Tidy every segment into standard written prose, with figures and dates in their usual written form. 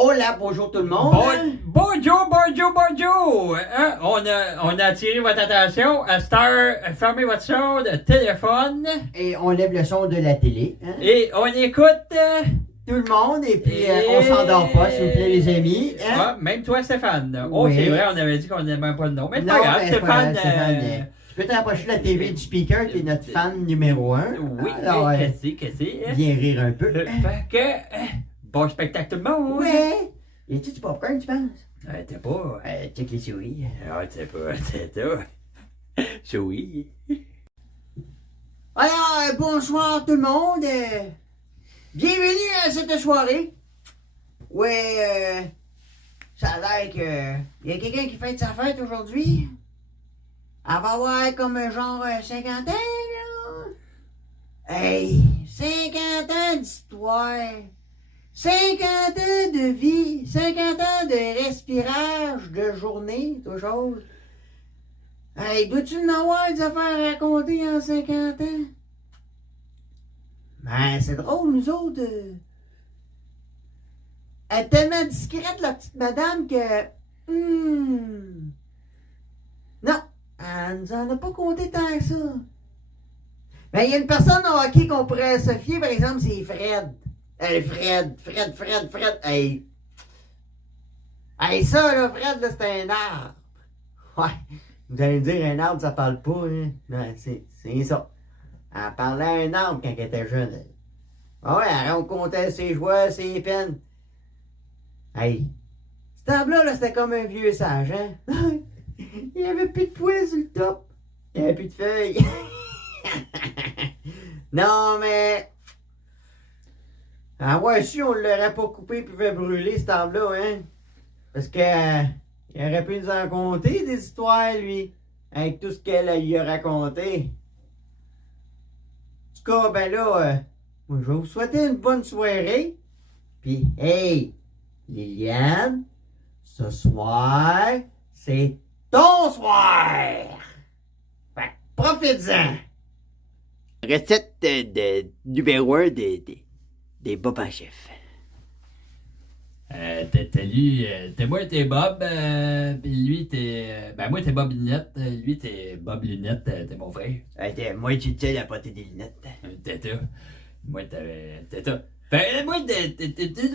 Hola, bonjour tout le monde. Bonjour! Hein? On a attiré votre attention. À cette heure, fermez votre son de téléphone. Et on lève le son de la télé. Hein? Et on écoute. Tout le monde, et puis on s'endort pas, s'il vous plaît, les amis. Hein? Ah, même toi, Stéphane. Oui. C'est vrai, on avait dit qu'on n'aimait pas le nom. Mais c'est Non, pas grave, mais c'est pas grave, Stéphane. Tu peux te rapprocher de la TV du speaker, qui est notre fan numéro 1. Oui, Alors, qu'est-ce que c'est? viens rire un peu. Fait que. Bon spectacle tout le monde. Ouais. Y a-tu du popcorn, tu penses? T'es pas. Check les souris. Ah, t'es pas. T'es toi. Oui. Alors, bonsoir tout le monde. Bienvenue à cette soirée. Ouais, ça a l'air que. Y a quelqu'un qui fête sa fête aujourd'hui? Elle va avoir comme genre 50 ans, là. Hey, 50 ans d'histoire. 50 ans de vie. 50 ans de respirage de journée, toujours. Hey, dois-tu en avoir des affaires à raconter en 50 ans? Ben, c'est drôle, nous autres. Elle est tellement discrète, la petite madame, que. Non, elle nous en a pas compté tant que ça. Ben, il y a une personne au hockey qu'on pourrait se fier, par exemple, c'est Fred. Fred. Hey. Hey, ça, là, Fred, là, c'est un arbre. Ouais. Vous allez me dire, un arbre, ça parle pas, hein? Non, c'est ça. Elle parlait à un arbre quand elle était jeune. Ah ouais, elle racontait ses joies, ses peines. Hey, cet arbre-là, là, c'était comme un vieux sage, hein? Il n'y avait plus de poils sur le top. Il n'y avait plus de feuilles. Non, mais... Ah ouais, si on ne l'aurait pas coupé et fait brûler cet arbre-là, hein? Parce que... il aurait pu nous en conter des histoires, lui. Avec tout ce qu'elle lui a raconté. En tout cas, ben là... moi, je vais vous souhaiter une bonne soirée. Puis, hey, Liliane, ce soir, c'est ton soir. Fait que profite-en. Recette de numéro 1 des Bob en chef. Moi, t'es Bob, pis lui, t'es. Ben, moi, t'es Bob Lunette, lui, t'es Bob Lunette, t'es mon frère. Moi, tu te sais, à porter des lunettes. T'es ça. Moi, t'es ça. Ben, moi, t'es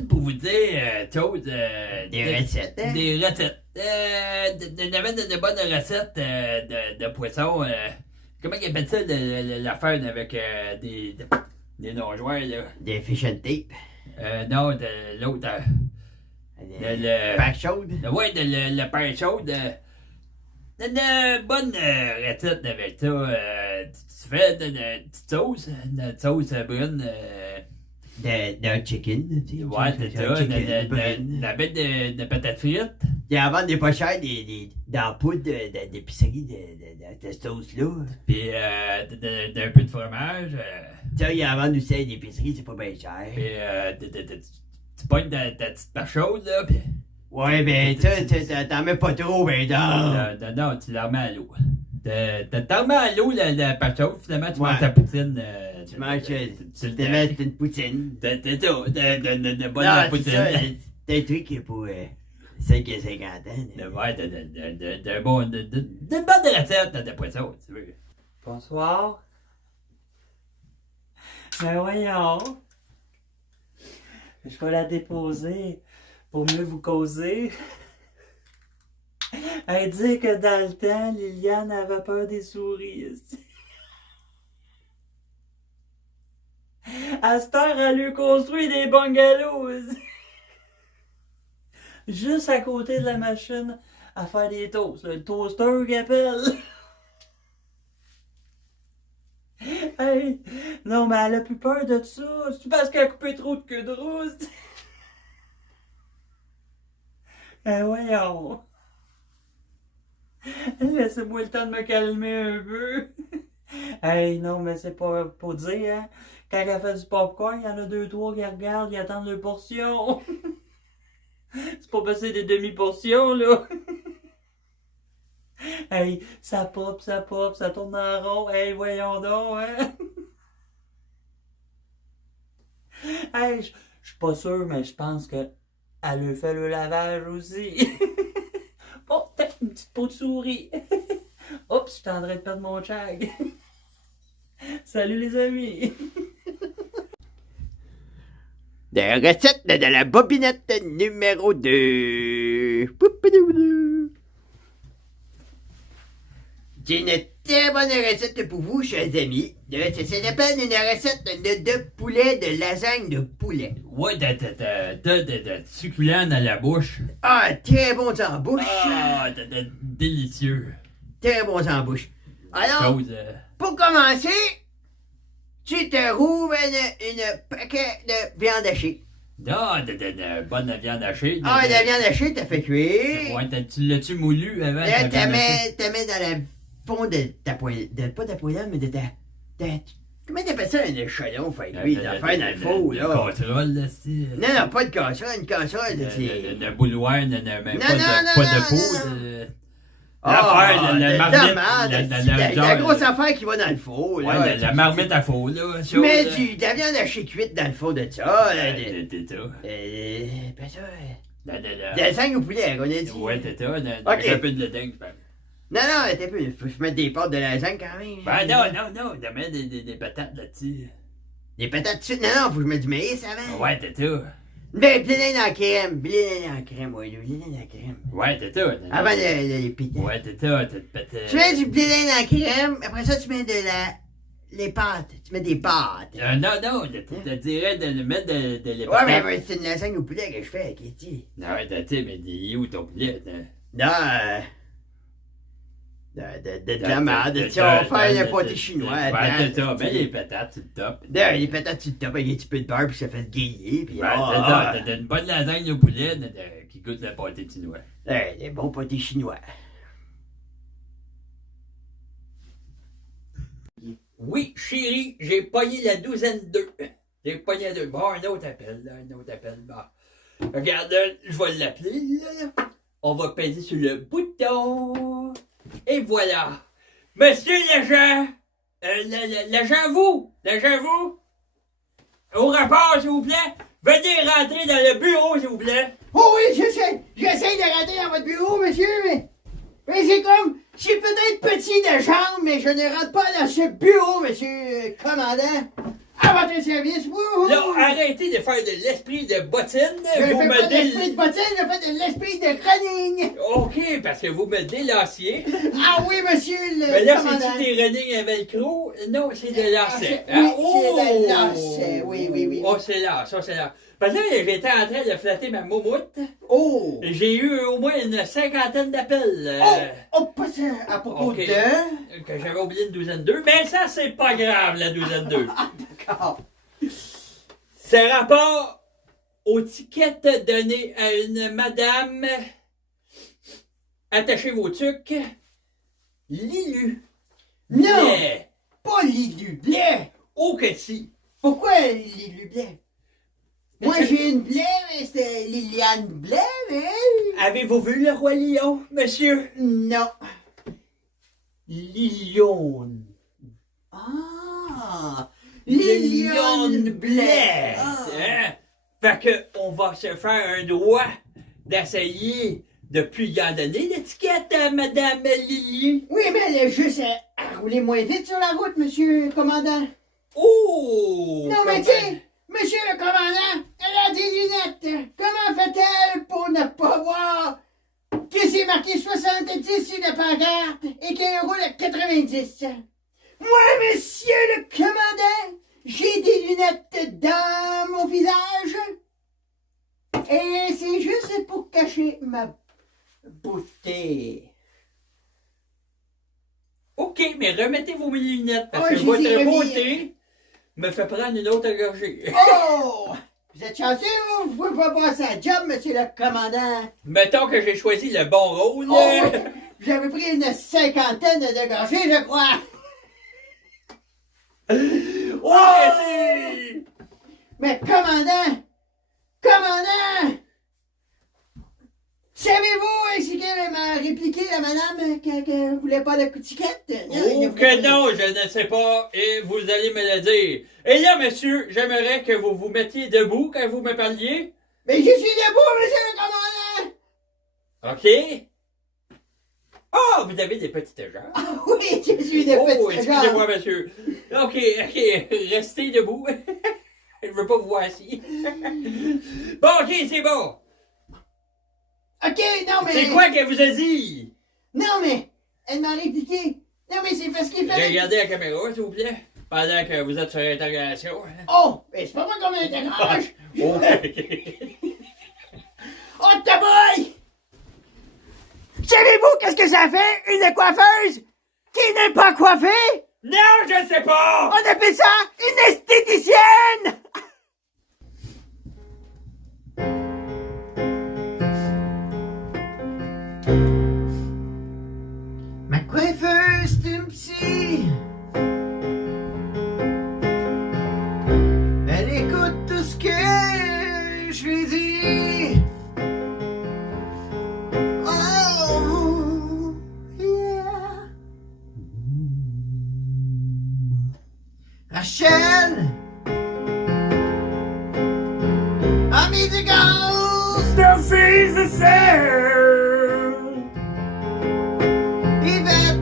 pour vous dire, chose. Des recettes, hein? Des recettes. On avait de bonnes recettes de poisson. Comment ils appellent ça, l'affaire avec des nageoires, là? Des fish and tape. Non, de l'autre. Le pack chaude. Ouais, le pain chaude. Une bonne recette avec ça. Tu fais une petite sauce, brune. D'un chicken, tu sais. Ouais, c'est ça. La bête de patates frites. Il y en vend des pas chers dans la poudre d'épicerie de cette sauce-là. Puis d'un peu de fromage. Tu sais, il y en vend aussi des épiceries, c'est pas bien cher. Puis tu pognes ta petite part chaude, là. Puis. Ouais, ben, t'en mets pas trop, ben, non, tu la remets à l'eau. T'en remets à l'eau, la part chaude, finalement, tu manges ta poutine. Tu manges, tu te mets une poutine. T'as de bonne poutine. T'as un truc qui est pour 5 à 50 ans. Ouais, de bonne recette de poisson, tu veux. Bonsoir. Ben voyons. Je vais la déposer pour mieux vous causer. Elle dit que dans le temps, Liliane avait peur des souris. À cette heure, elle lui construit des bungalows. Juste à côté de la machine à faire des toasts. Le toaster qu'elle appelle. Hey, non, mais elle a plus peur de ça. C'est parce qu'elle a coupé trop de queue de rousse. Ben voyons. Laissez-moi le temps de me calmer un peu. Hey, non, mais c'est pas pour dire, hein. Quand elle fait du popcorn, il y en a 2-3 qui regardent, ils attendent leur portion. C'est pas passer des demi-portions, là. Hey, ça pop, ça tourne en rond. Hey, voyons donc, hein. Hey, je suis pas sûr, mais je pense que Elle lui fait le lavage aussi. Oh, t'as une petite peau de souris. Oups, je suis en train de perdre mon chag. Salut les amis. De recette de la bobinette numéro 2. J'ai une très bonne recette pour vous, chers amis. Ça s'appelle une recette de poulet, de lasagne de poulet. Ouais, de succulent dans la bouche. Ah, très bon en bouche. Ah, délicieux. Très bon en bouche. Alors, Chose, pour commencer, tu te rouves une paquet de viande hachée. ah, de bonne viande hachée. Ah, de la viande hachée, t'as fait cuire. Ouais, tu l'as-tu moulu avant? Là, ta viande hachée? t'as mis dans le fond de ta poêle. Pas ta poêle, mais de ta. Comment t'appelles ça, un échelon fait cuire? T'as fait dans le four, là. Casserole, là, c'est. Non, pas de casserole, une casserole, c'est. Le bouloir, même Non, pas non, de peau. L'affaire, la marmite. La grosse affaire qui va dans le four, là. Ouais, la marmite à faux, là. Tu mets de la viande hachée cuite dans le fond de ça. C'est ça. Ben ça. La De la lasagne au poulet, on a dit. Ouais, c'est ça. Ok. Un peu de dingue, Non, t'es peu. Faut que je mette des pâtes de lasagne quand même. Ben non, de mettre des patates là-dessus. Des patates de suite. Non, faut que je mette du maïs avant. Ouais, c'est ça. Ben, blé dans la crème. Blé dans la crème, ouais, le blé dans la crème. Ouais, c'est ça. Avant de les péter. Ouais, c'est ça. T'as peut-être. Tu mets du blé dans la crème, après ça, tu mets les pâtes. Tu mets des pâtes. Non, je dirais de mettre de les Ouais, patates. mais c'est une lasagne au poulet que je fais, Kitty. Non, t'as, mais il est où ton poulet? Non, de la merde. Tu vas faire le pâté chinois. Ouais, c'est ça. Mets les patates sur le top. Les patates, tu le tapes avec un petit peu de beurre, puis ça fait griller, puis Ouais, c'est ça. T'as une bonne lasagne au poulet qui goûte le pâté chinois. Des bons pâtés chinois. Oui, chérie, j'ai pogné la douzaine 2. J'ai pogné la 2. Bon, un autre appel. Bon. Regarde, là, je vais l'appeler. Là. On va peser sur le bouton. Et voilà. Monsieur l'agent. L'agent vous. Au rapport, s'il vous plaît. Venez rentrer dans le bureau, s'il vous plaît. Oh oui, j'essaie de rentrer dans votre bureau, monsieur, mais c'est comme, je suis peut-être petit de jambes, mais je ne rentre pas dans ce bureau, monsieur commandant. À votre service, wouhou! Là, arrêtez de faire de l'esprit de bottine. Je ne fais pas de l'esprit de bottine, je fais de l'esprit de running. OK, parce que vous me délaciez. Ah oui, monsieur le Mais là, commandant. c'est-tu des running à velcro? Non, c'est de lacet. Oui, c'est de lacet, oui. Oh, c'est là, ça, c'est là. Parce que là, j'étais en train de flatter ma moumoute. Oh! J'ai eu au moins une cinquantaine d'appels. Pas ça, à propos OK. de... Que j'avais oublié une douzaine 2. Mais ça, c'est pas grave, la douzaine 2. D'accord. C'est rapport aux tickets donnés à une madame. Attachez vos tucs. Lilu. Non! Blais. Pas Lilu Blais! Oh que si. Pourquoi Lilu Blais? Moi, j'ai une Blais, mais c'était Liliane Blais, mais elle... Avez-vous vu le roi lion, monsieur? Non. Liliane. Ah! Liliane Blais. Ah. Hein? Fait que on va se faire un droit d'essayer de plus y en donner l'étiquette à Madame Lily. Oui, mais elle a juste à rouler moins vite sur la route, monsieur le commandant. Oh! Non, mais tu sais, monsieur le commandant, elle a des lunettes. Comment fait-elle pour ne pas voir que c'est marqué 70 sur la pancarte et qu'elle roule à 90? Moi, monsieur le commandant, j'ai des lunettes dans mon visage. Et c'est juste pour cacher ma beauté. OK, mais remettez vos lunettes parce Oh, que je les ai votre remis. beauté me fait prendre une autre gorgée. Oh! Vous êtes chanceux, vous pouvez pas voir sa job, monsieur le commandant. Mettons que j'ai choisi le bon rôle. Oh, oui. J'avais pris une cinquantaine de gorgées, je crois. Oh! Mais commandant! Savez-vous ainsi qu'elle m'a répliqué, la madame, qu'elle voulait pas de ticket? Oh que non, je ne sais pas, et vous allez me le dire. Et là, monsieur, j'aimerais que vous vous mettiez debout quand vous me parliez. Mais je suis debout, monsieur le commandant! OK? Ah, vous avez des petites jambes. Ah oui, je suis de Oh, petite jambe. excusez-moi, monsieur. OK, restez debout. Je veux pas vous voir assis. Bon, OK, c'est bon. OK, non, mais... C'est quoi qu'elle vous a dit? Non, mais... Elle m'a expliqué. Non, mais c'est parce qu'il fallait... Regardez la caméra, s'il vous plaît, pendant que vous êtes sur l'interrogation. Oh! Mais c'est pas moi qu'on m'interroge! Oh, Oh, taboy! Savez-vous qu'est-ce que ça fait, une coiffeuse qui n'est pas coiffée? non, je sais pas! On appelle ça une esthéticienne! Ma coiffeuse, c'est une psy. Elle écoute tout ce que je lui dis. Oh, yeah. Rachel a mis du gaz. Still sees the same. Yvette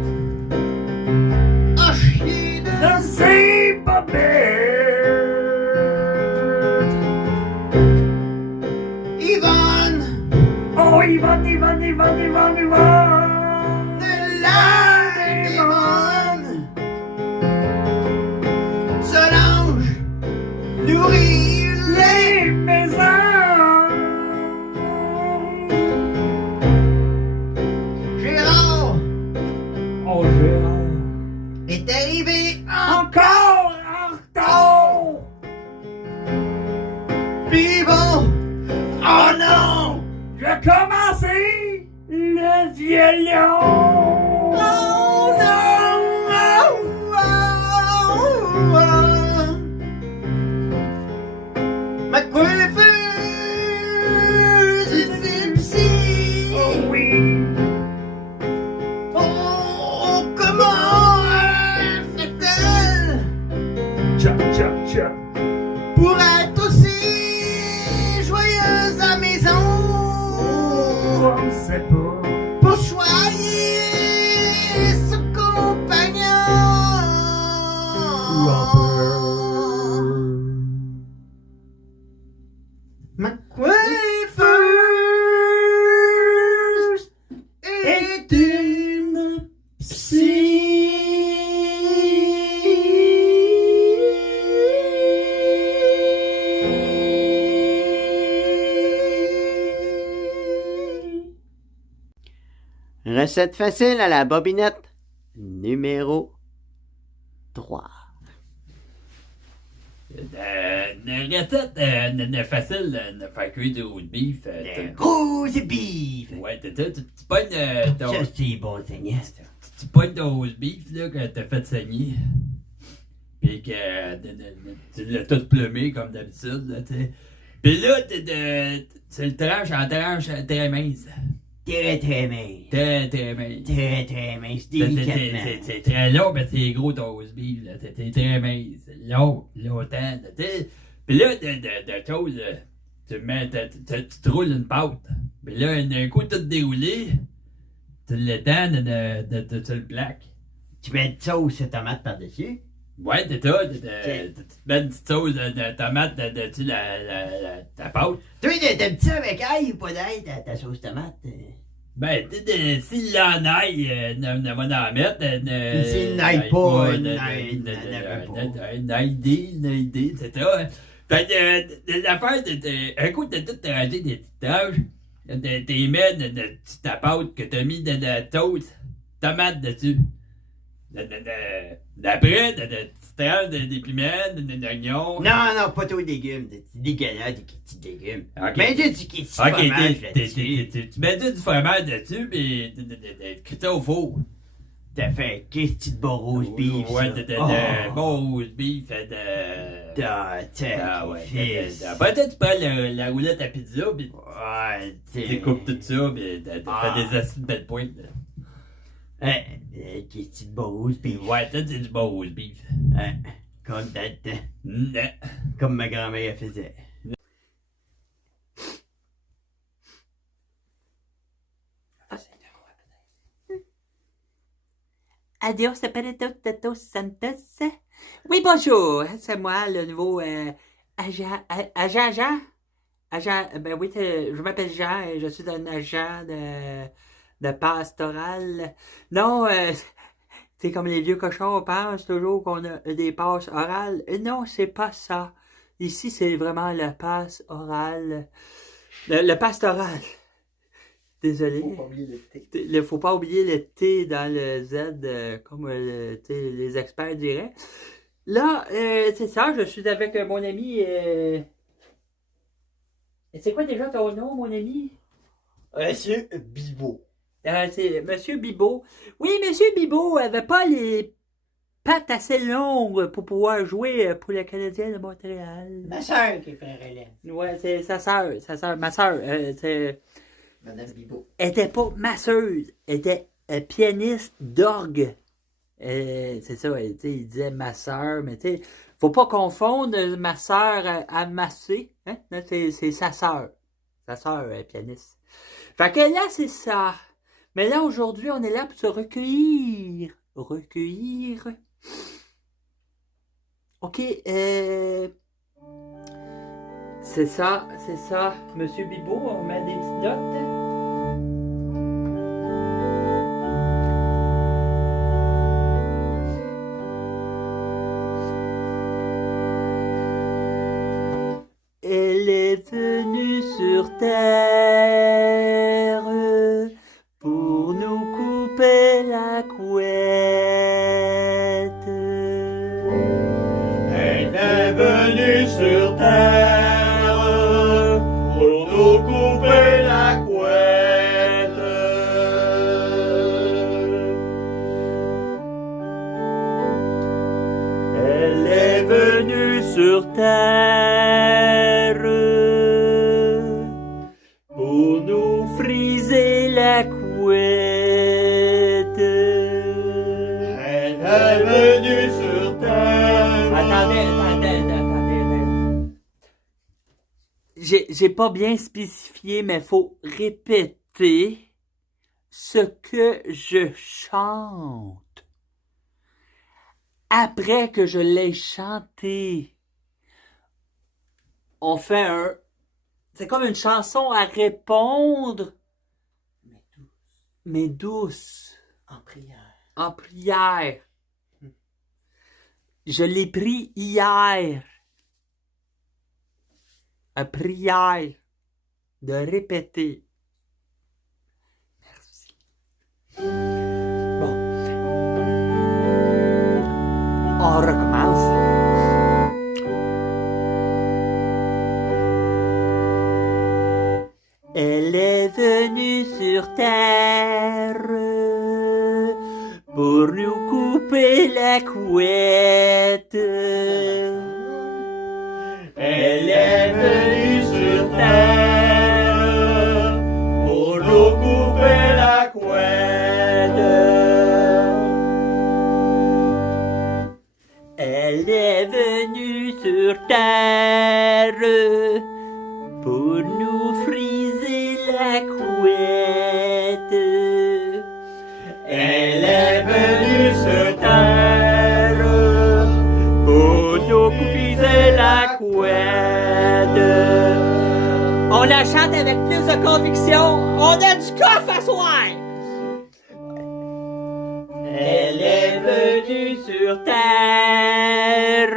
a chié The de same bed. Yvonne Oh, Yvonne, Yvonne, Yvonne, Yvonne, Yvonne. de la démon. Solange nourrit les Les maisons. Gérard Oh, Gérard. est arrivé en Encore en retard. vivant. Oh non! J'ai commencé le violon. Oh non! Oh, oh, oh. Ma coiffeuse est une psy. Oh oui. Oh, comment fait-elle Cha, cha, cha. pour être aussi joyeuse à maison? On ne sait pas. Pour choyer ce compagnon. Ma coiffeuse est une psy. Recette facile à la bobinette numéro 3. Une recette facile de faire cuire du roast beef. Rose beef. Ouais, tu pognes ton... Ça, c'est bon, Seigneur. Tu pognes ton roast beef là, que t'as fait saigner. Puis que tu l'as tout plumé comme d'habitude. Là, t'sais. Puis là, tu le tranches en tranches très minces. Très, très mince. Très, très mince. Très, très mince. Délicatement. C'est très long, mais c'est gros ton roast beef. Là. C'est très mince. Long, longtemps. Là, t'sais. Puis là, de chose, tu mets, tu te roules une pâte. Puis là, d'un coup, tout déroulé, tu l'étends, tu le plaques. Tu mets de sauce de tomate par-dessus. Ouais, tu te mets une petite sauce de tomate dessus ta pâte. Toi, t'aimes ça avec ail ou pas d'ail, ta sauce tomate? Ben, s'il en aille, ne va en mettre. S'il n'aille pas, une idée, c'est ça. Fait que l'affaire, un coup, t'as tout rangé des petites tranches, t'es mets de ta pâte que t'as mis de la toast, tomate dessus. D'après, tu tranches des piments, des oignons. Non, pas trop de légumes. Des galettes, des petits légumes. Ok. Mais du petit Ok, fromage là-dessus. tu mets du fromage dessus, pis tu ça au four. T'as fait un petit bon roast beef. Ouais, ça. de bon roast beef, Ouais, Après, tu prends la roulette à pizza, pis ouais, tu coupes tout ça, pis t'as fait des acides belle pointe. Des petits bon roast beef. Ouais, ça, c'est du bon roast beef. Comme dans le temps. Non. Comme ma grand-mère faisait. Adios, Tatos Santos. Oui, bonjour, c'est moi, le nouveau agent. Ben oui, je m'appelle Jean et je suis un agent de pastoral. Non, c'est comme les vieux cochons pensent toujours qu'on a des passes orales. Non, c'est pas ça. Ici, c'est vraiment la passe orale. Le pastoral. Désolé. Faut pas oublier le T. Faut pas oublier le T dans le Z, comme les experts diraient. Là, c'est ça, je suis avec mon ami. C'est quoi déjà ton nom, mon ami? Monsieur Bibo. C'est Monsieur Bibo. Oui, Monsieur Bibo avait pas les pattes assez longues pour pouvoir jouer pour le Canadien de Montréal. Ma soeur qui fait relève. Ouais, c'est sa sœur, ma sœur. C'est... Madame Bibo. Elle était pas masseuse, elle était pianiste d'orgue. C'est ça, il disait masseur, mais tu sais, faut pas confondre masseur à masser. Hein? C'est sa sœur. Sa sœur est pianiste. Fait que là, c'est ça. Mais là, aujourd'hui, on est là pour se recueillir. Recueillir. OK, c'est ça. Monsieur Bibo, on met des petites notes. Elle est venue sur terre pour nous couper la couette. Elle est venue sur terre pour nous couper la couette. Elle est venue sur terre pour nous friser la couette. Elle est venue sur terre. Attendez. J'ai pas bien spécifié, mais faut répéter ce que je chante. Après que je l'ai chanté, on fait un... C'est comme une chanson à répondre, mais douce. En prière. En prière. Je l'ai pris hier. À prière. De répéter. Merci. Bon. On recommence. Elle est venue sur terre pour nous couper la couette. Elle est venue sur terre pour nous couper la couette. Elle est venue sur terre pour nous friser la couette. Elle est venue sur terre pour nous couper la couette. On la chante avec plus de conviction. On a du coffre à soir. Elle est venue sur terre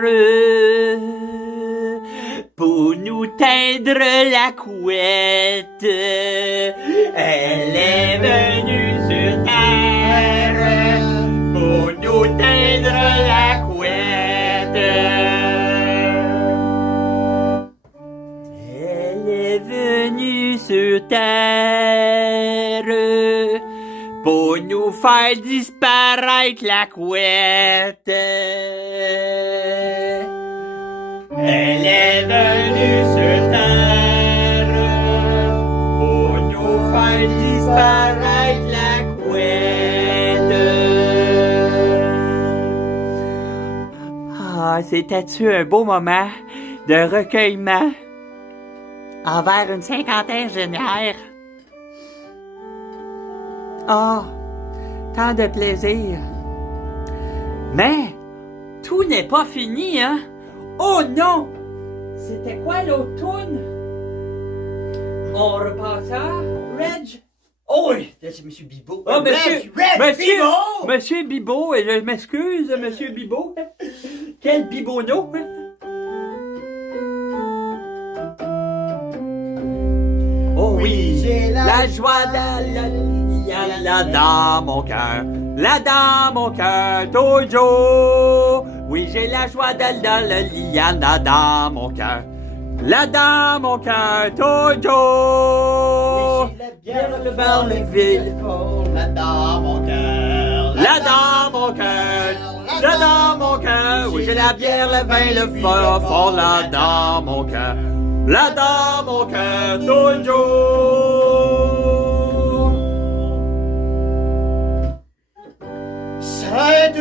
pour nous teindre la couette. Elle est venue sur terre pour nous teindre la couette. Elle est venue sur terre pour nous faire disparaître la couette. Elle est venue sur terre pour nous faire disparaître la couette. Ah, c'était-tu un beau moment de recueillement envers une cinquantaine. Ah, tant de plaisir. Mais tout n'est pas fini, hein? Oh non! C'était quoi l'autre toune? On repasse à Reg? Oh oui, là, c'est Monsieur Bibo. Oh, monsieur, Red Bibo! Monsieur Bibo, et je m'excuse, Monsieur Bibo. Quel bibono! Oh oui, j'ai la joie là dans mon cœur, là dans mon cœur, toujours. Oui, j'ai la joie de dans mon cœur, là dans mon cœur, toujours. Le bar, le ville, là dans mon cœur. Là dans mon cœur, là dans mon cœur, oui, j'ai la bière, le vin, le feu, fort là dans mon cœur, là dans mon cœur, toujours. Sainte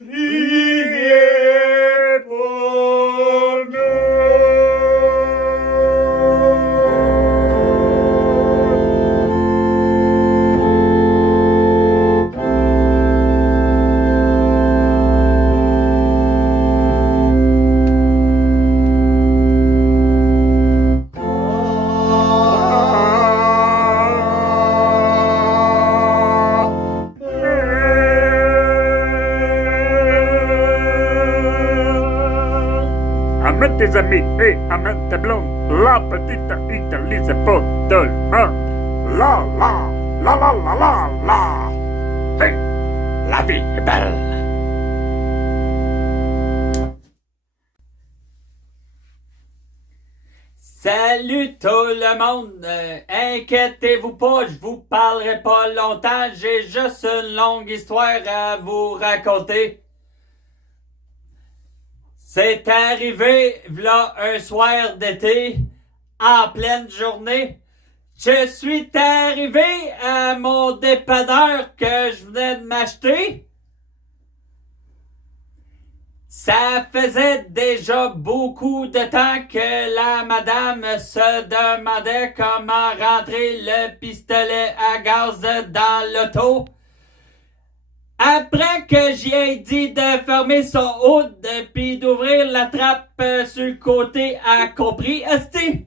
Priez pour Amène tes amis et amène ta blonde. La petite Italie, c'est pas de l'un. La la, la la la la la. Hey, la vie est belle. Salut tout le monde, inquiétez-vous pas, je vous parlerai pas longtemps, j'ai juste une longue histoire à vous raconter. C'est arrivé, v'là un soir d'été, en pleine journée. Je suis arrivé à mon dépanneur que je venais de m'acheter. Ça faisait déjà beaucoup de temps que la madame se demandait comment rentrer le pistolet à gaz dans l'auto. Après que j'y ai dit de fermer son hood puis d'ouvrir la trappe sur le côté, a compris, esti.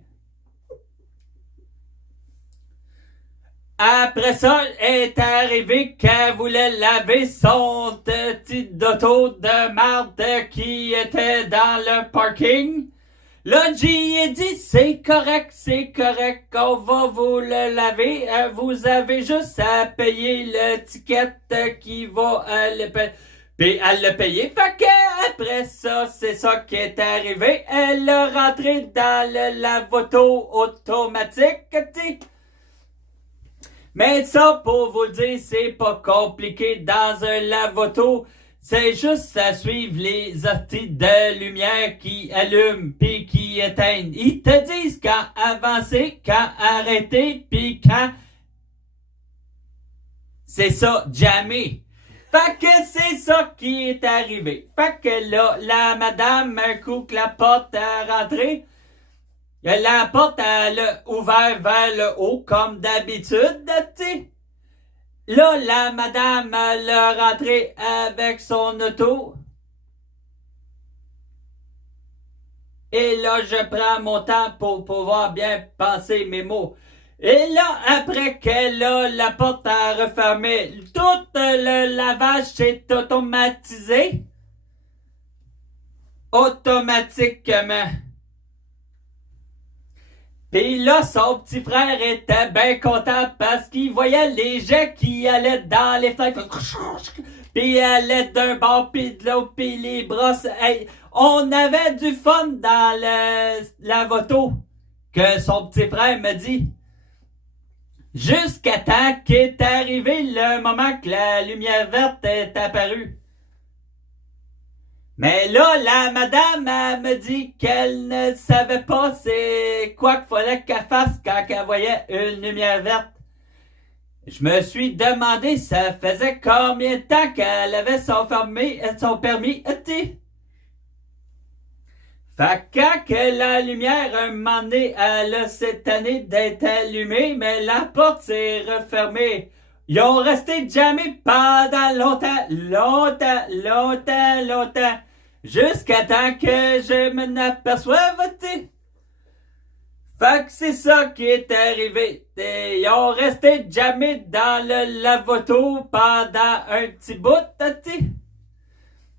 Après ça, est arrivé qu'elle voulait laver son petit auto de marde qui était dans le parking. Là, j'y ai dit, c'est correct, on va vous le laver. Vous avez juste à payer le ticket qui va le payer. Puis elle l'a payé, fait que après ça, c'est ça qui est arrivé. Elle a rentré dans le lave-auto automatique, t'sais. Mais ça, pour vous le dire, c'est pas compliqué dans un lave-auto. C'est juste à suivre les hosties de lumière qui allument pis qui éteignent. Ils te disent quand avancer, quand arrêter pis quand... C'est ça, jammer. Fait que c'est ça qui est arrivé. Fait que là, la madame, un coup que la porte est rentrée, la porte, elle a ouvert vers le haut, comme d'habitude, tu sais. Là, la madame, elle a rentré avec son auto. Et là, je prends mon temps pour pouvoir bien penser mes mots. Et là, après qu'elle a la porte à refermer, tout le lavage s'est automatisé. Automatiquement. Pis là, son petit frère était bien content parce qu'il voyait les jets qui allaient dans les fenêtres. Pis allaient d'un bord pis de l'autre pis les brosses. Hey, on avait du fun dans la moto que son petit frère me dit. Jusqu'à temps qu'est arrivé le moment que la lumière verte est apparue. Mais là, la madame, elle me dit qu'elle ne savait pas c'est quoi qu'il fallait qu'elle fasse quand elle voyait une lumière verte. Je me suis demandé ça faisait combien de temps qu'elle avait son permis, Fait que quand que la lumière, un moment donné, elle a cette année d'être allumée, mais la porte s'est refermée. Ils ont resté jammés pendant longtemps, jusqu'à temps que je m'en aperçoive, t'sais. Fait que c'est ça qui est arrivé. Ils ont resté jammés dans le lavoto pendant un petit bout, t'sais.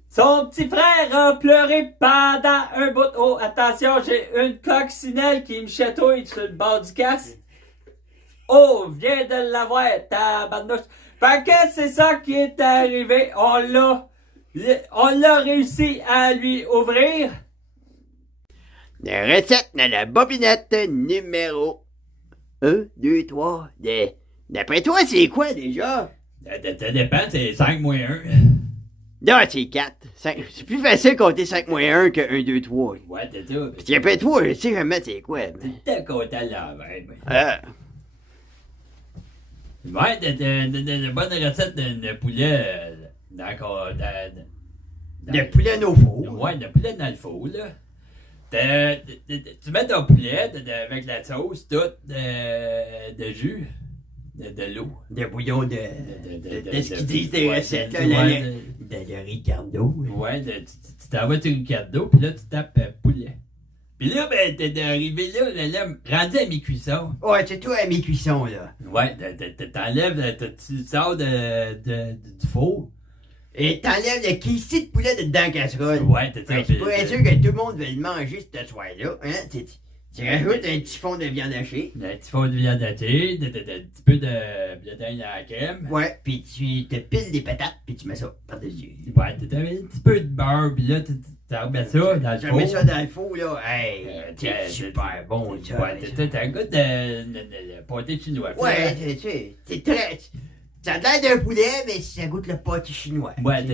Son petit frère a pleuré pendant un bout. Oh, attention, j'ai une coccinelle qui me chatouille sur le bord du casque. Oh, viens de l'avoir, tabarnouche. Fait que c'est ça qui est arrivé. On l'a réussi à lui ouvrir. La recette de la bobinette numéro 1, 2, 3. D'après toi, c'est quoi déjà? Ça dépend, c'est 5 moins 1. Non, c'est 4. C'est plus facile de compter 5 moins 1 que 1, 2, 3. Ouais, c'est ça. Puis d'après toi, je sais jamais c'est quoi. T'es content à l'envers. Ouais, de bonnes recettes de poulet Le poulet au four. Ouais, de poulet dans le four, là. Tu mets ton poulet avec la sauce, toute de jus, de l'eau. De bouillon de ce qu'ils disent des recettes, là. De Ricardo. Ouais, tu t'en vas sur Ricardo, puis là, tu tapes poulet. Puis là, ben, t'es arrivé là, rendu à mi-cuisson. Ouais, c'est tout à mi-cuisson, là. Ouais, t'enlèves, tu sors du four. Et t'enlèves le kissi de poulet dedans la casserole. Ouais, t'es ça. C'est pas sûr que tout le monde veut le manger ce soir-là. Hein? Tu rajoutes un petit fond de viande hachée. Un petit fond de viande hachée, un petit peu de blé à la crème. Ouais, puis tu te piles des patates, puis tu mets ça par-dessus. Ouais, t'as un petit peu de beurre, puis là, tu remets ça dans le four. Tu remets ça dans le four, là. Hey, c'est super bon, ça. Ouais, t'as un goût de pâté chinois. Ouais, c'est très... Ça a l'air d'un poulet, mais ça goûte le pâté chinois. Ouais,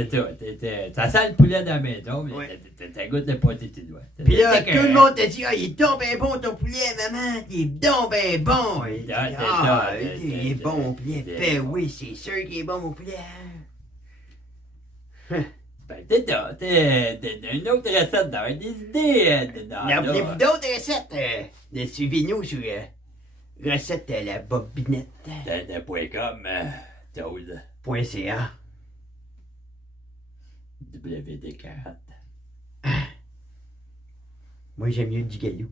ça sent le poulet dans la maison, mais ouais. Ça goûte le pâté chinois. Puis là, tout le monde te dit, ah, il est donc ben bon ton poulet, maman, il est donc ben bon. Il est bon mon poulet. Ben oui, c'est sûr qu'il est bon mon poulet. Ben, t'as une autre recette dans des idées. Voulez-vous d'autres recettes? Suivez-nous sur recette de la bobinette. .com, Toad. .ca. WD40. Moi, j'aime mieux du galou.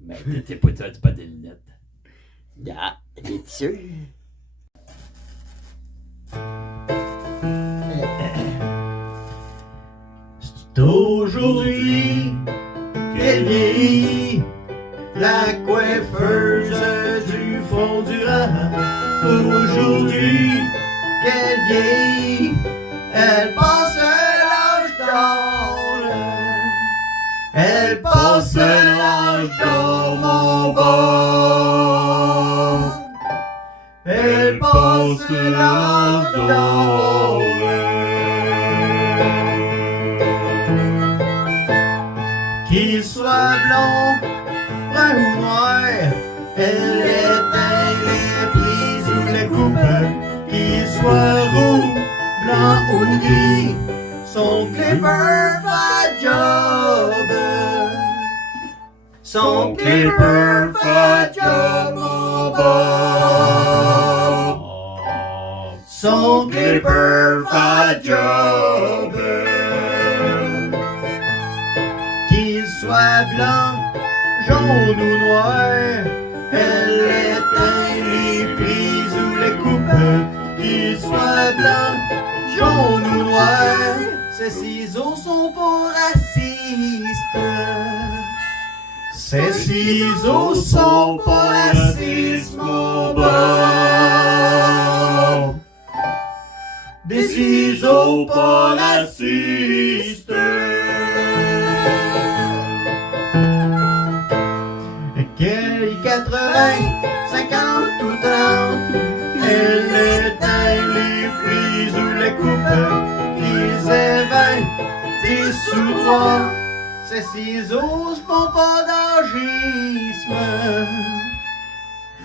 Mais t'es pas ça, c'est pas des lunettes. Ah, t'es sûr? C'est aujourd'hui qu'elle vieillit, la coiffeuse du fond du rang. Aujourd'hui qu'elle vieillit, elle passe l'âge d'or. Elle passe l'âge d'or, mon bord. Elle passe l'âge d'or. Qu'il soit blanc, brun ou noir, elle éteint les prises ou les coupes. Qu'il soit roux, blanc ou gris, son clipper va job. Son clipper va job, mon bord. Son clipper va job. Qu'il soit blanc, jaune ou noir, elle éteint les prises ou les coupes. Qu'il soit blanc, jaune ou noir, ses ciseaux sont pour racistes. Ses ciseaux sont pour racistes, mon bord. Des ciseaux pas racistes. Quel 80, 50 ou 30, elle éteint les prises ou les coupes. Qu'ils aient 20, 10 ou 3, ces ciseaux font pas d'angisme.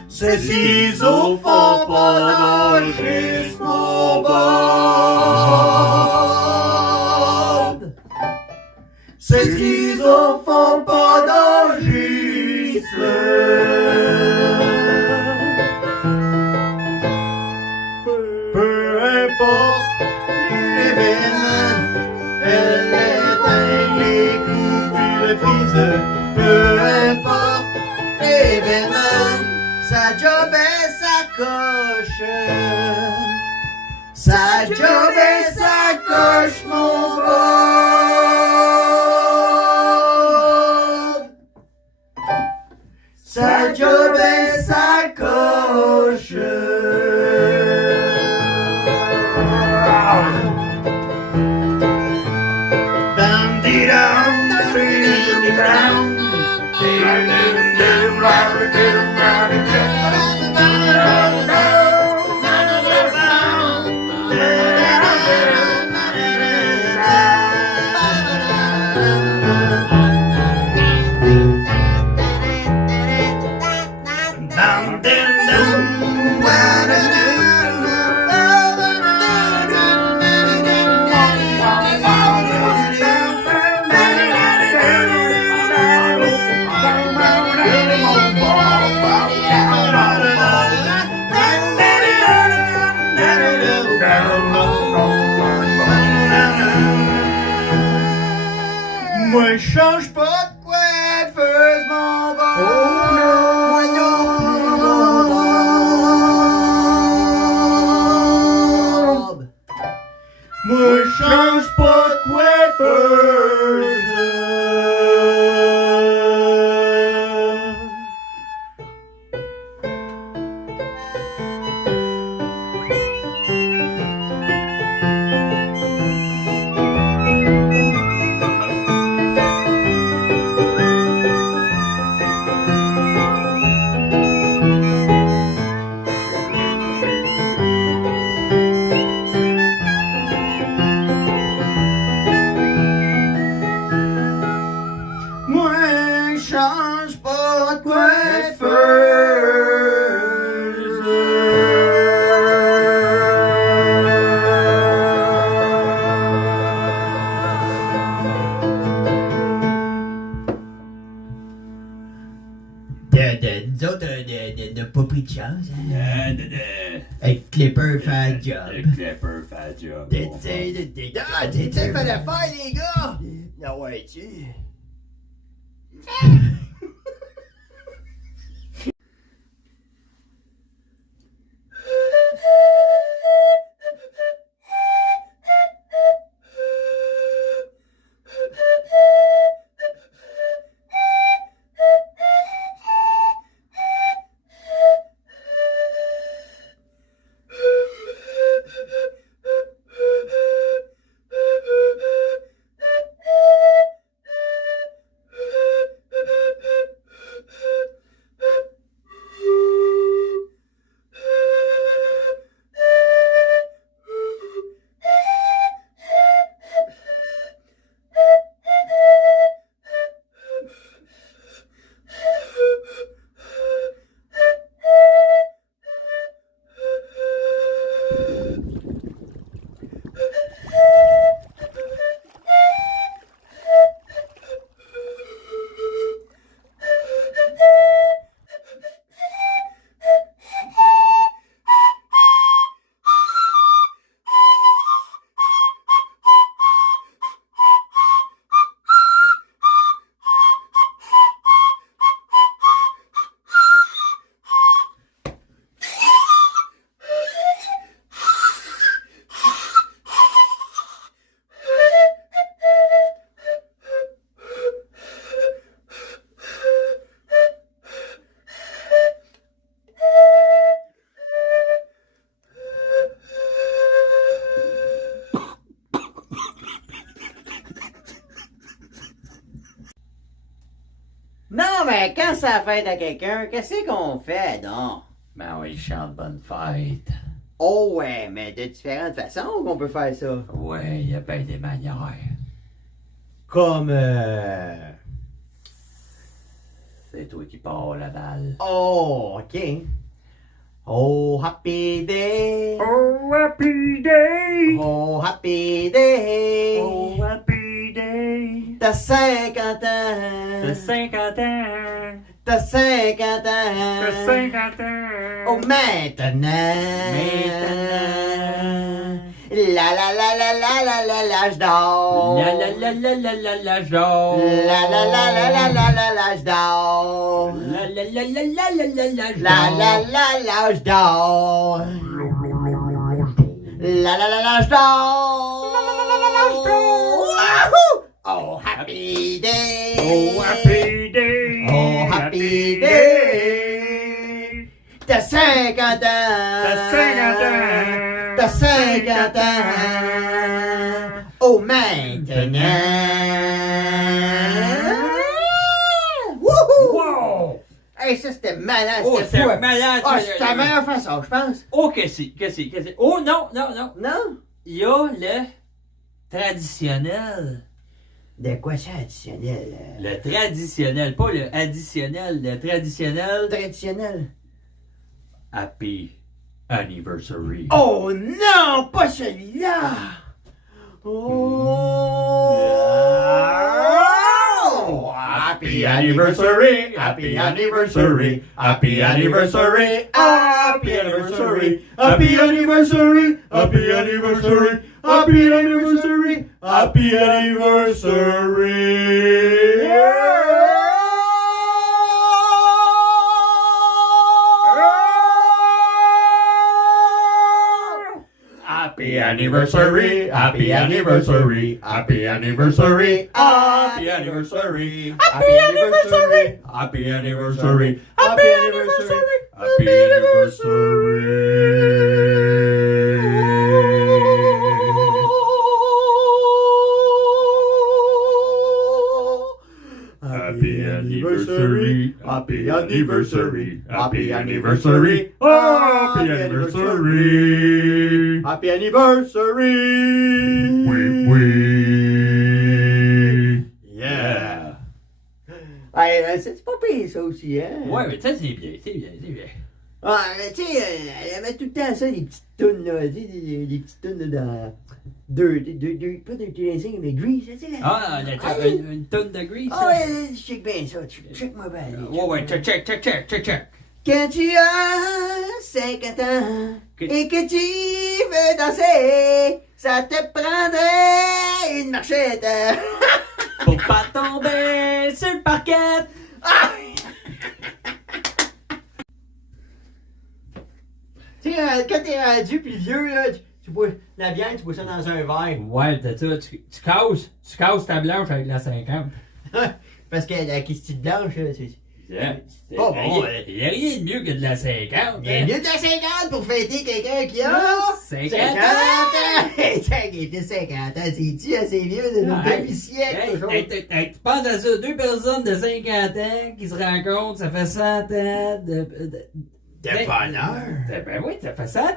Ces ciseaux font pas d'angisme, mon bord. Ces méprise. Peu importe l'événement, sa job et sa coche. Sa job et sa coche, mon Bob. Sa job et sa coche. Moi je change pas de coiffeuse, mon Bob. Moi je change pas de coiffeuse. Moi je change pas de Nous autres, de pas pris de chance, hein? Avec Clipper fait le job. Clipper fait le job. C'est ça qu'il fallait faire, les gars! Ah ouais, tu. Non, mais quand ça fête à quelqu'un, qu'est-ce qu'on fait, donc? Ben oui, chante bonne fête. Oh ouais, mais de différentes façons qu'on peut faire ça. Ouais, il y a bien des manières. Comme, C'est toi qui pars la balle. Oh, ok. Oh, happy day. Oh, happy day! Oh, happy day. Oh, happy day! T'as 50 ans. T'as 50 ans! T'as 50 ans. T'as 50 ans! Oh, maintenant. Maintenant. La la la la la la je dors. La la la la la la la, je dors. La la la la la la la la, je dors. La la la la la la la la, je La dors. la la la, je dors. La la la la, je dors. Wahoo! Oh, happy day. Oh, happy day. Oh, happy day. T'as 50 ans. T'as 50 ans. T'as 50 ans. Oh, maintenant. Wouhou! Wow! Hey, ça, c'était malade. Oh, c'était c'est fou. malade. Ah, c'est la meilleure façon, je pense. Oh, qu'est-ce que c'est? Oh, non, non, non. Non? Il y a le traditionnel. De quoi ça, additionnel? Le traditionnel, pas le additionnel, le traditionnel. Traditionnel. Happy Anniversary. Oh non, pas celui-là! Oh! Happy anniversary! Happy anniversary! Happy anniversary! Happy anniversary! Happy anniversary! Happy anniversary! Happy anniversary! Happy anniversary! Happy anniversary! Happy anniversary! Happy anniversary! Happy anniversary! Happy anniversary! Happy anniversary! Happy anniversary! Happy anniversary! Happy anniversary! Happy anniversary! Happy anniversary! Oui. Yeah! Hey, c'est pas pire ça aussi, hein? Ouais, mais ça, c'est bien, c'est bien, c'est bien. Ah, tu sais, elle met tout le temps ça, les petites tounes, là, tu sais, des petites tounes là, dans... pas de Tennessee, mais Grease, tu sais, là. Ah, une tonne de grease. Ah ouais, check bien ça, check-moi bien. Ouais, check. Quand tu as 50 ans Que- et que tu veux danser, ça te prendrait une marchette. Pour pas tomber sur le parquet. Ah! Tu sais, quand t'es rendu plus vieux, là, tu bois la bière, tu bois ça dans un verre. Ouais, t'as ça, tu casses ta blanche avec la 50. Parce que la Christie blanche, là, c'est... Yeah. Pas bon, Il y a rien de mieux que de la 50. Il y a mieux de la 50 pour fêter quelqu'un qui a 50 ans! Tiens, qui était 50 ans, c'est-tu assez vieux de nos demi-siècles? Tu penses à ça, deux personnes de 50 ans qui se rencontrent, ça fait 100 ans de bonheur! Ben oui, ça fait 100 ans!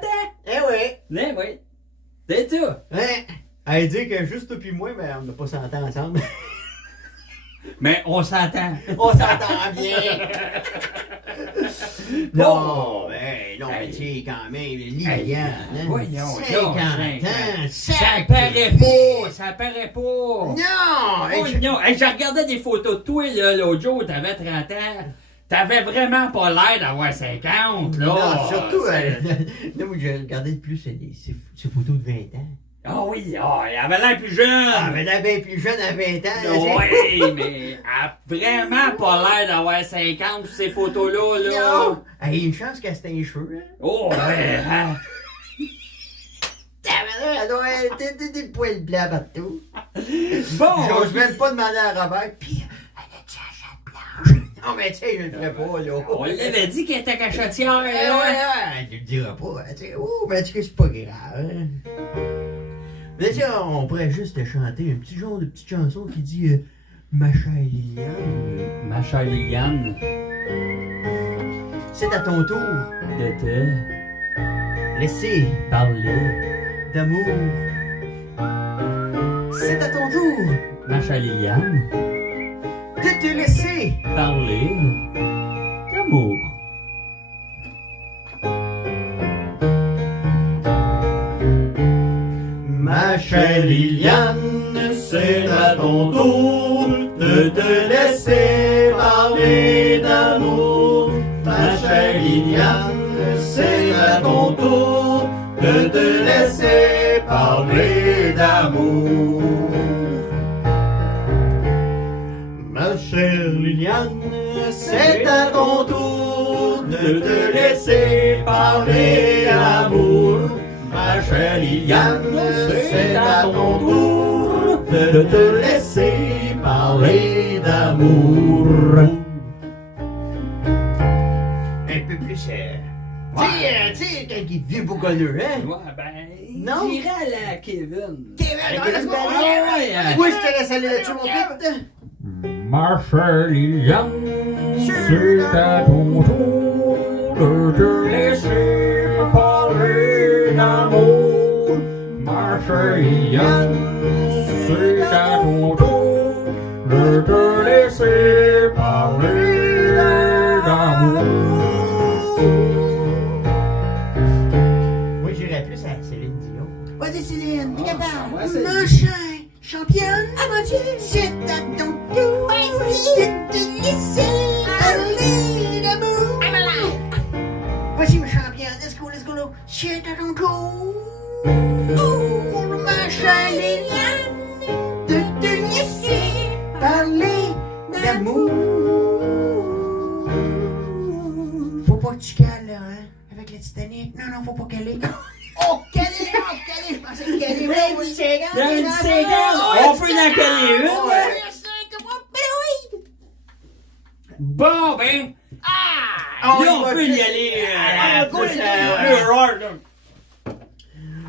Eh oui! Ben oui! C'est ça! Ouais! Elle dit que juste toi pis moi, ben on n'a pas 100 ans ensemble. Mais on s'entend! On s'entend bien! Non, mais tu sais, quand même, Liliane, hein? Voyons, 50 ans! Ça paraît pas! Ça paraît pas! Non! Oh non! Hey, j'ai regardé des photos de toi, là, l'autre jour, t'avais 30 ans. T'avais vraiment pas l'air d'avoir 50, là. Non, surtout, C'est- là où j'ai regardé le plus, c'est ces photos de 20 ans. Ah oui, ah, elle avait l'air plus jeune. Ah, mais là, bien plus jeune à 20 ans. là, c'est- Oui, mais elle a vraiment pas l'air d'avoir 50 sur ces photos-là, là. Non! Il y a une chance qu'elle se teint les cheveux, hein? Oh, ouais, hein. Elle doit être des poils blancs partout. Bon, J'ose même pas demander à Robert. Puis, elle a-tu la chatte blanche? Non, mais tu sais, je le ferai pas, là. on l'avait dit qu'elle était cachetière, Ouais, là. ouais, tu le diras pas, hein, tu sais. Oh, mais tu sais, c'est pas grave, hein. Mais tiens, on pourrait juste chanter un petit genre de petite chanson qui dit Ma chère Liliane. Ma chère Liliane, C'est à ton tour. de te Laissez parler. d'amour. C'est à ton tour Ma chère Liliane, de te laisser. parler d'amour. Ma chère Liliane, c'est à ton tour de te laisser parler d'amour. Ma chère Liliane, c'est à ton tour de te laisser parler d'amour. Ma chère Liliane, c'est à ton tour de te laisser parler d'amour. Ma chère Liliane, c'est à ton tour de te laisser parler d'amour. Un peu plus cher. Tu sais, quand il est vieux bougonneux, hein? Ouais, ben. Non. J'irai à la Kevin. Let's go! Ouais, Moi, je te laisse aller là-dessus, mon kid. Ma chère Liliane, c'est à ton tour de te laisser parler d'amour. Ma chère Liliane, c'est à ton tour de te laisser parler d'amour. Moi, j'irais plus à Céline Dion. Vas-y, Céline, t'es capable. ouais, c'est- Machin, championne. Ah, mon Dieu, c'est à ton tour de te laisser parler d'amour. I'm alive. Voici ma championne. Let's go, let's go, let's go. C'est à ton tour. Machin, Liliane, de te laisser parler d'amour. Faut pas que tu cales, là, hein, avec le Titanic. Non, non, faut pas caler. Oh, caler, je pensais que caler. Oui, oui, c'est Dans une 50, on peut en coller une. Bon, ben. Là, on peut y aller. Plus hard, là.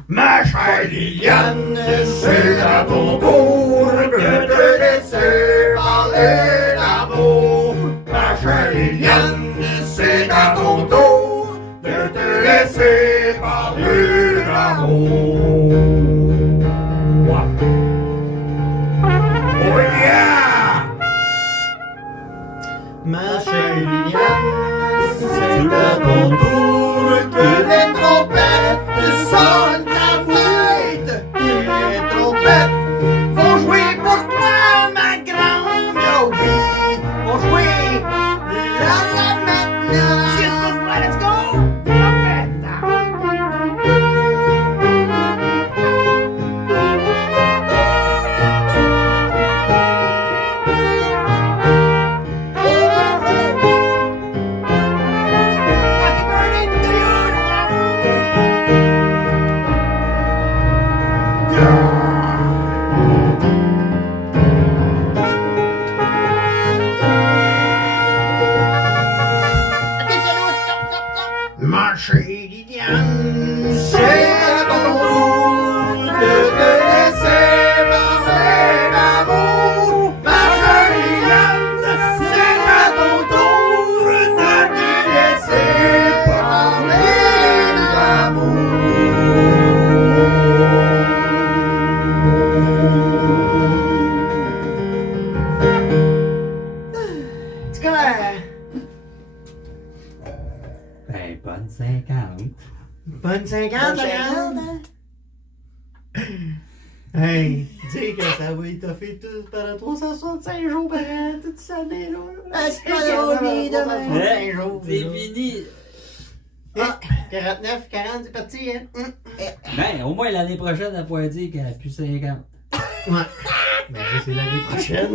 Ma chère Liliane, c'est à ton tour de te laisser parler d'amour. Ma chère Liliane, c'est à ton tour de te laisser parler d'amour. Oh yeah! Ma chère Liliane, c'est à ton tour que les trompettes sonnent ta fête. Les trompettes vont jouer pour toi, ma grande. Oh oui, vont jouer là maintenant. C'est pour toi, let's go! Trompette! Happy birthday to you! Ma chère Liliane, c'est à ton tour de te laisser parler d'amour. Ma chère Liliane, c'est à ton tour de te laisser parler d'amour. C'est comme Ben, bonne 50. bonne 50, la grande. Hey, dis que ça va étoffer tout pendant 365 jours par an, toute cette année, là. Ah, c'est pas drôle, demain. 365 jours. C'est fini. Ah, 49, 40, c'est parti, hein. Ben, au moins l'année prochaine, elle pourrait dire qu'elle a plus 50. Ouais. Ben, ça, c'est l'année prochaine.